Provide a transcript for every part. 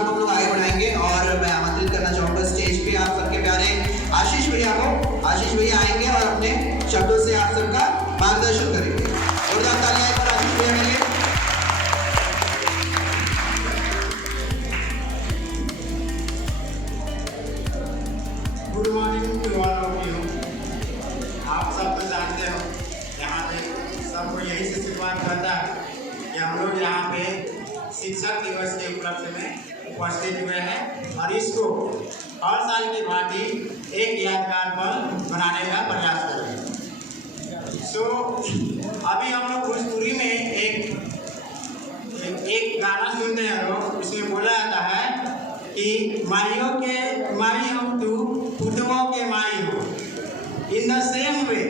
Programme को हम लोग आगे बढ़ाएंगे और मैं आमंत्रित करना चाहूँगा स्टेज पे आप सबके प्यारे आशीष भैया को। आशीष भैया आएंगे और अपने शब्दों से आप सबका मार्गदर्शन करेंगे। जोरदार तालियां पर आशीष भैया के लिए। Good morning to all of you. आप सब तो जानते हो यहाँ पे सबको यही से शुरुआत करता है कि हम लोग यहाँ पे शिक्षक दिवस के उपलक्ष्य में उपस्थित हुए हैं और इसको हर साल की भांति एक यादगार पल बनाने का प्रयास कर रहे हैं। सो अभी हम लोग भोजपुरी में एक गाना सुनते हैं लोग, इसमें बोला जाता है कि माइयों के माई हो तू, पुतवों के माई हो। In the same way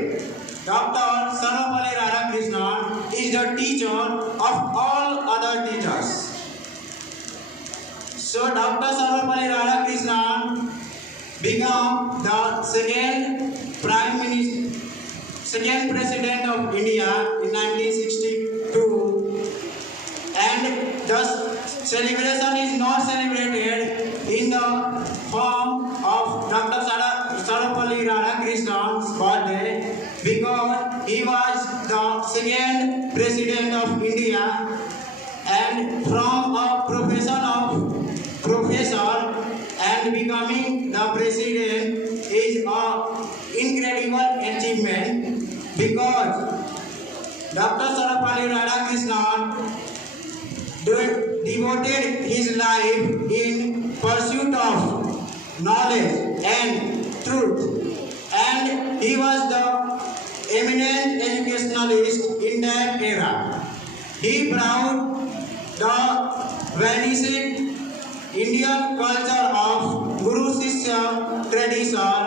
doctor Sarvepalli Radhakrishnan is the teacher of all other teachers. So Dr. Sarvapalli Radhakrishnan became the second president of India in 1962, and the celebration is not celebrated in the form of Dr. Sarvapalli Radhakrishnan's birthday because he was the second president of India, and from a professor and becoming the president is an incredible achievement because Dr. Sarvapalli Radhakrishnan devoted his life in pursuit of knowledge and truth, and he was the eminent educationalist in that era. He brought the vanishing Indian culture of Guru Shishya tradition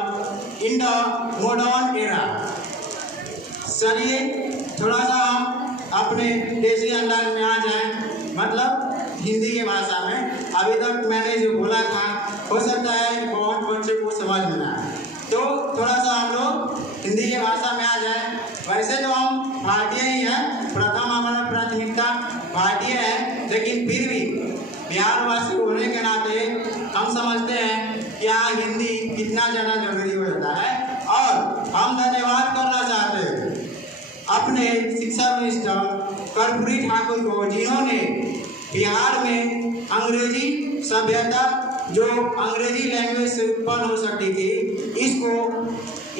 in the modern era. चलिए थोड़ा सा हम अपने देसी अंदाज में आ जाएं, मतलब हिंदी के भाषा में। अभी तक मैंने जो बोला था हो सकता है बहुत बच्चे को समझ में ना आए, तो थोड़ा सा हम लोग हिंदी के भाषा में आ जाएं। वैसे तो हम भारतीय ही हैं, प्रथम हमारा प्राथमिकता भारतीय है, लेकिन फिर भी बिहारवासी होने के नाते हम समझते हैं कि यहाँ हिंदी कितना ज़्यादा जरूरी हो जाता है। और हम धन्यवाद करना चाहते हैं अपने शिक्षा मिनिस्टर कर्पूरी ठाकुर को, जिन्होंने बिहार में अंग्रेजी सभ्यता जो अंग्रेजी लैंग्वेज से उत्पन्न हो सकती थी,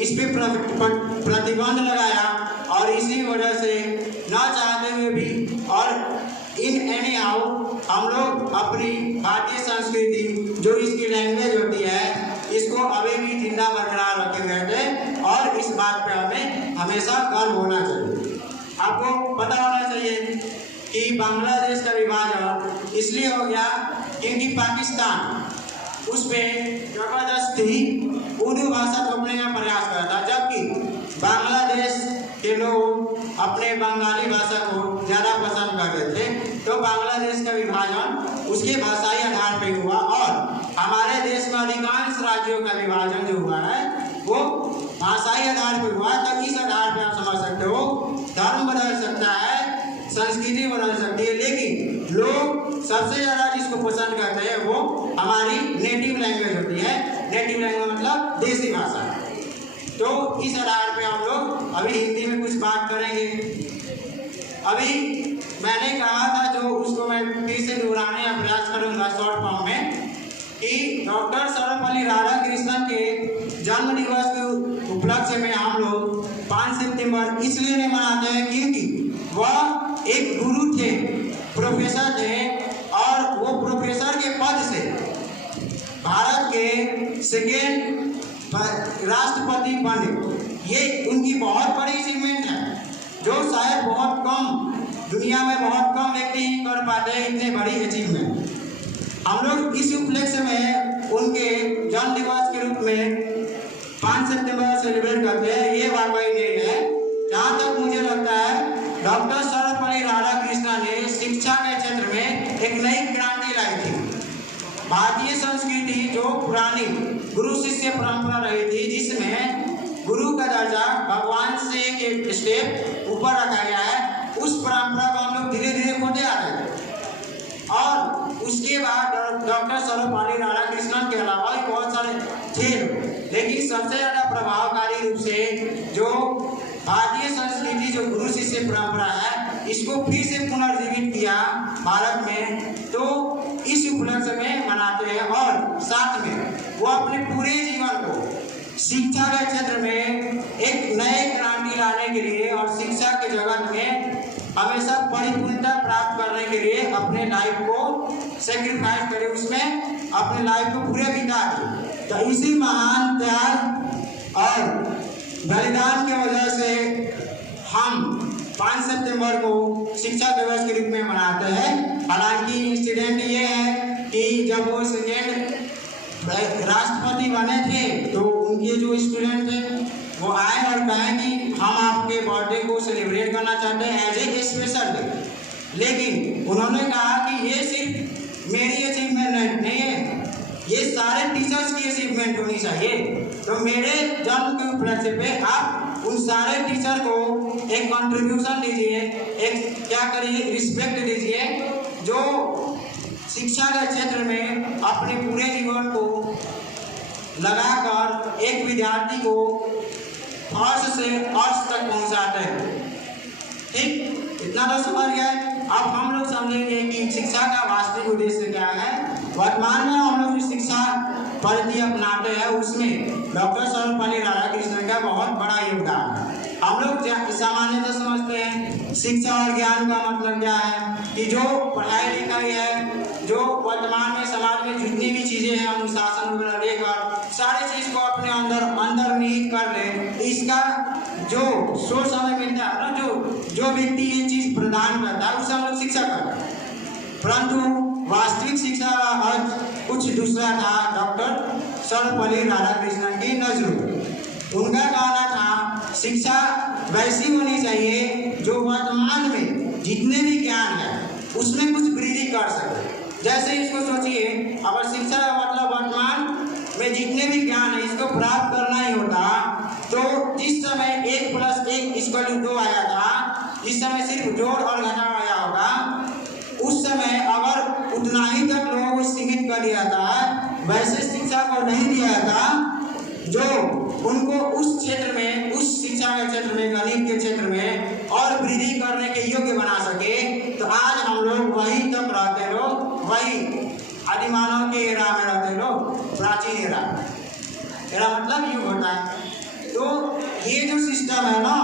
इस पे प्रतिबंध लगाया, और इसी वजह से न चाहते हुए भी और इन एनी हाउ हम लोग अपनी भारतीय संस्कृति जो इसकी लैंग्वेज होती है इसको अभी भी जिंदा बरकरार रखे हुए थे, और इस बात पे हमें हमेशा गर्व होना चाहिए। आपको पता होना चाहिए कि बांग्लादेश का विभाजन इसलिए हो गया क्योंकि पाकिस्तान उस पर जबरदस्ती उर्दू भाषा थोपने का प्रयास कर रहा था, जबकि बांग्लादेश के लोग अपने बंगाली भाषा को ज़्यादा पसंद करते थे। तो बांग्लादेश का विभाजन उसके भाषाई आधार पर हुआ, और हमारे देश में अधिकांश राज्यों का विभाजन जो हुआ है वो भाषाई आधार पर हुआ। तब इस आधार पर आप समझ सकते हो धर्म बदल सकता है, संस्कृति बदल सकती है, लेकिन लोग सबसे ज़्यादा जिसको पसंद करते हैं वो हमारी नेटिव लैंग्वेज होती है। नेटिव लैंग्वेज मतलब देसी भाषा। तो इस आधार पे हम लोग अभी हिंदी में कुछ बात करेंगे। अभी मैंने कहा था, जो उसको मैं फिर से दोहराने का प्रयास करूँगा शॉर्ट फॉर्म में, कि डॉक्टर सर्वपल्ली राधाकृष्णन के जन्म दिवस के उपलक्ष्य में हम लोग 5 सितंबर इसलिए नहीं मनाते हैं क्योंकि वह एक गुरु थे, प्रोफेसर थे, और वो प्रोफेसर के पद से भारत के सेकेंड राष्ट्रपति बने। ये उनकी बहुत बड़ी अचीवमेंट है, जो शायद बहुत कम दुनिया में बहुत कम व्यक्ति ही कर पाते हैं इतने बड़ी अचीवमेंट। हम लोग इस उपलक्ष्य में उनके जन्म दिवस के रूप में 5 सितंबर सेलिब्रेट करते हैं। ये वाकई नहीं है। जहाँ तक मुझे लगता है डॉक्टर सर्वपल्ली राधाकृष्णन ने शिक्षा के क्षेत्र में एक नई क्रांति लाई थी। भारतीय संस्कृति जो पुरानी गुरु शिष्य परंपरा रही थी, जिसमें गुरु का दर्जा भगवान से एक स्टेप ऊपर रखा गया है, उस परंपरा को हम लोग धीरे धीरे खोते आ रहे थे। और उसके बाद डॉक्टर सर्वपल्ली राधाकृष्णन के अलावा भी बहुत सारे थे, लेकिन सबसे ज़्यादा प्रभावकारी रूप से जो भारतीय संस्कृति जो गुरु शिष्य परंपरा है इसको फिर से पुनर्जीवित किया भारत में, तो इस उपलक्ष्य में मनाते हैं। और साथ में वो अपने पूरे जीवन को शिक्षा के क्षेत्र में एक नए क्रांति लाने के लिए और शिक्षा के जगत में हमेशा परिपूर्णता प्राप्त करने के लिए अपने लाइफ को सेक्रीफाइस करे, उसमें अपने लाइफ को पूरे बिता दिए। तो इसी महान त्याग और बलिदान की वजह से हम 5 सितंबर को शिक्षा दिवस के रूप में मनाते हैं। हालांकि इंसिडेंट ये है कि जब वो सेकेंड राष्ट्रपति बने थे तो उनके जो स्टूडेंट थे वो आए और कहे कि हम आपके बर्थडे को सेलिब्रेट करना चाहते हैं एज ए स्पेशल डे, लेकिन उन्होंने कहा कि ये सिर्फ मेरी अचीवमेंट नहीं है, ये सारे टीचर्स की अचीवमेंट होनी चाहिए। तो मेरे जन्म के उपलक्ष्य पे आप उन सारे टीचर को एक कंट्रीब्यूशन दीजिए, एक क्या करिए रिस्पेक्ट दीजिए, जो शिक्षा के क्षेत्र में अपने पूरे जीवन को लगाकर एक विद्यार्थी को अर्श से अर्श तक पहुंचाते हैं। ठीक, इतना तो समझ गए। अब हम लोग समझेंगे कि शिक्षा का वास्तविक उद्देश्य क्या है। वर्तमान में हम लोग जो शिक्षा पद्धति अपनाते हैं उसमें डॉक्टर सर्वपल्ली राधाकृष्णन का बहुत बड़ा योगदान है। हम लोग सामान्यतः समझते हैं शिक्षा और ज्ञान का मतलब क्या है कि जो पढ़ाई लिखाई है, जो वर्तमान में समाज में जितनी भी चीजें हैं अनुशासन वगैरह लेकर सारी चीज को अपने अंदर निहित कर ले, इसका जो सोर्स हमें मिलता है ना, जो व्यक्ति ये चीज प्रदान करता है उसे हम लोग शिक्षा करते हैं। परंतु वास्तविक शिक्षा का अर्थ कुछ दूसरा था डॉक्टर सर्वपल्ली राधाकृष्णन की नजरों। उनका कहना था शिक्षा वैसी होनी चाहिए जो वर्तमान में जितने भी ज्ञान है उसमें कुछ वृद्धि कर सके। जैसे इसको सोचिए, अगर शिक्षा का मतलब वर्तमान में जितने भी ज्ञान है इसको प्राप्त करना ही होता, तो जिस समय 1+1=2 आया था, जिस समय सिर्फ जोड़ और घटा आया होगा, उस समय अगर उतना ही तक लोगों को सीमित कर दिया था, वैसे शिक्षा को नहीं दिया था जो उनको उस क्षेत्र में, उस शिक्षा के क्षेत्र में, गणित के क्षेत्र में और वृद्धि करने के योग्य बना सके, तो आज हम लोग वही तक रहते लोग, वही आदिमानव के एरा में रहते लोग, प्राचीन एरा। एरा मतलब युग होता है। तो ये जो सिस्टम है ना,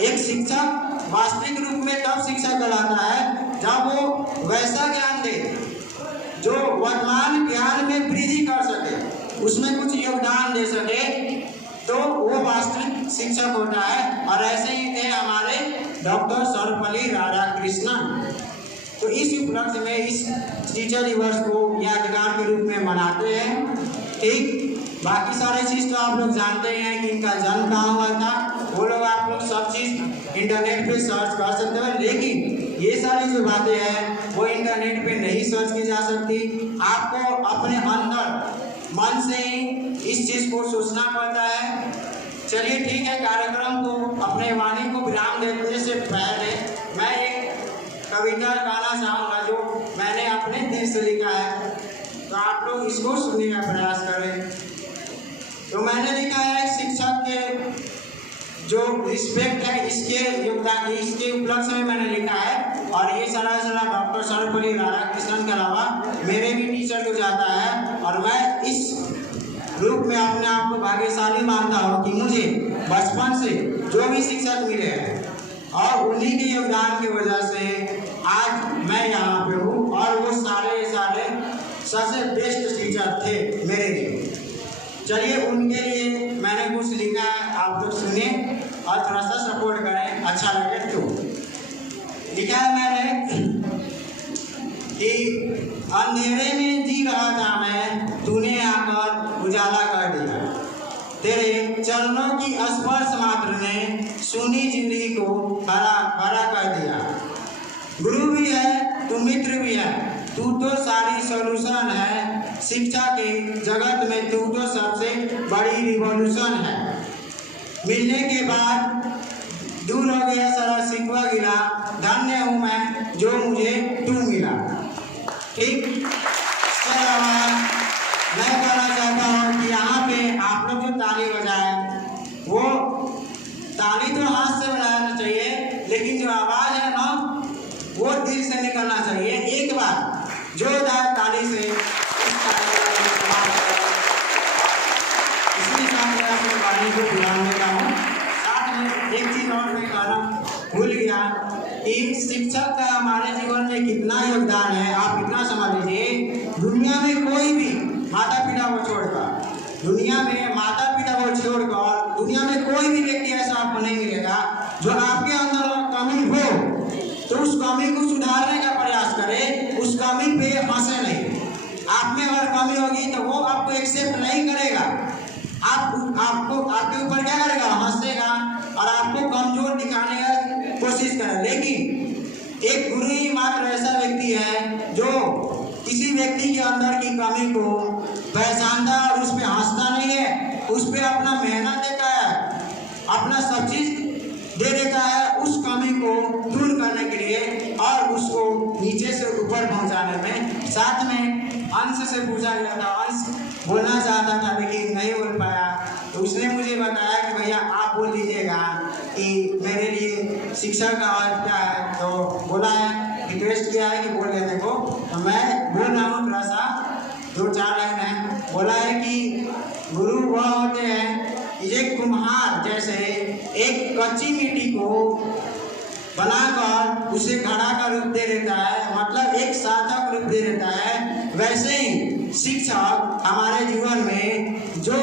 एक शिक्षक वास्तविक रूप में तब शिक्षा कहलाता है जब वो वैसा ज्ञान दे जो वर्तमान ज्ञान में वृद्धि कर सके, उसमें कुछ योगदान दे सके, तो वो वास्तविक शिक्षक होता है। और ऐसे ही थे हमारे डॉक्टर सर्वपल्ली राधाकृष्णन। तो इस उपलक्ष्य में इस टीचर दिवस को यादगार के रूप में मनाते हैं। ठीक, बाकी सारे चीज़ तो आप लोग जानते हैं कि इनका जन्म कहाँ हुआ था, वो लोग आप लोग सब चीज़ इंटरनेट पे सर्च कर सकते हैं, लेकिन ये सारी जो बातें हैं वो इंटरनेट पे नहीं सर्च की जा सकती। आपको अपने अंदर मन से ही इस चीज़ को सोचना पड़ता है। चलिए ठीक है, कार्यक्रम को अपने वाणी को विराम देने से पहले मैं एक कविता गाना चाहूँगा जो मैंने अपने दिल से लिखा है, तो आप लोग इसको सुनने का प्रयास करें। तो मैंने लिखा है शिक्षक के जो रिस्पेक्ट है इसके योगदान, इसके उपलक्ष्य में मैंने लिखा है, और ये सारा डॉक्टर सर्वपल्ली राधाकृष्णन के अलावा मेरे भी टीचर को जाता है। और मैं इस रूप में अपने आप को भाग्यशाली मानता हूँ कि मुझे बचपन से जो भी शिक्षक मिले हैं और उन्हीं के योगदान की वजह से आज मैं यहाँ पे हूँ, और वो सारे सबसे बेस्ट टीचर थे मेरे लिए। चलिए उनके लिए मैंने कुछ लिखा है, आप लोग सुने और थोड़ा सा सपोर्ट करें, अच्छा लगे तो। लिखा है मैंने कि अंधेरे में जी रहा था मैं, तूने आकर उजाला कर दिया, तेरे चरणों की स्पर्श मात्र ने सुनी जिंदगी को भरा कर दिया। गुरु भी है तू, मित्र भी है तू, तो सारी सॉल्यूशन है शिक्षा के जगत में, तू तो सबसे बड़ी रिवॉल्यूशन है। मिलने के बाद दूर हो गया सारा शिकवा गिला, धन्य हूँ मैं जो मुझे तू मिला। ठीक, वाणी को विराम देता हूँ। साथ में एक चीज और मैं कहना भूल गया कि शिक्षक का हमारे जीवन में कितना योगदान है, आप कितना समझ लीजिए। दुनिया में कोई भी माता पिता को छोड़कर, दुनिया में माता पिता को छोड़कर दुनिया में कोई भी व्यक्ति ऐसा आपको नहीं मिलेगा जो आपके अंदर कमी हो तो उस कमी को सुधारने का प्रयास करे, उस कमी पे हंसे नहीं। आप में अगर कमी होगी तो वो आपको एक्सेप्ट नहीं करेगा, आपको आपके ऊपर क्या करेगा, हंसेगा और आपको कमजोर दिखाने का कोशिश करेगा। लेकिन एक गुरु ही मात्र ऐसा व्यक्ति है जो किसी व्यक्ति के अंदर की कमी को पहचानता और उस पर हंसता नहीं है, उस पर अपना मेहनत देता है, अपना सब चीज दे देता है उस कमी को दूर करने के लिए और उसको नीचे से ऊपर पहुंचाने में। साथ में अंश से पूछा गया था, अंश बोलना चाहता था लेकिन नहीं बोल पाया, तो उसने मुझे बताया कि भैया आप बोल दीजिएगा कि मेरे लिए शिक्षा का अर्थ क्या है। तो बोला है, रिक्वेस्ट किया है कि बोल लेने को, तो मैं बोल रहा हूँ थोड़ा सा 2-4 लाइन है। बोला है कि गुरु वह होते हैं एक कुम्हार जैसे एक कच्ची मिट्टी को बनाकर उसे घड़ा का रूप दे देता है, मतलब एक सार्थक रूप दे देता है। वैसे ही शिक्षक हमारे जीवन में जो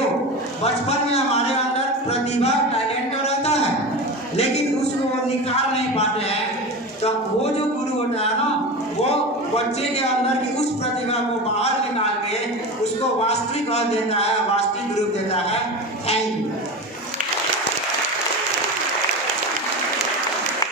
बचपन में हमारे अंदर प्रतिभा टैलेंट रहता है लेकिन उसको निकाल नहीं पाते हैं, तो वो जो गुरु होता है ना, वो बच्चे के अंदर की उस प्रतिभा को बाहर निकाल के उसको वास्तविक देता है, वास्तविक रूप देता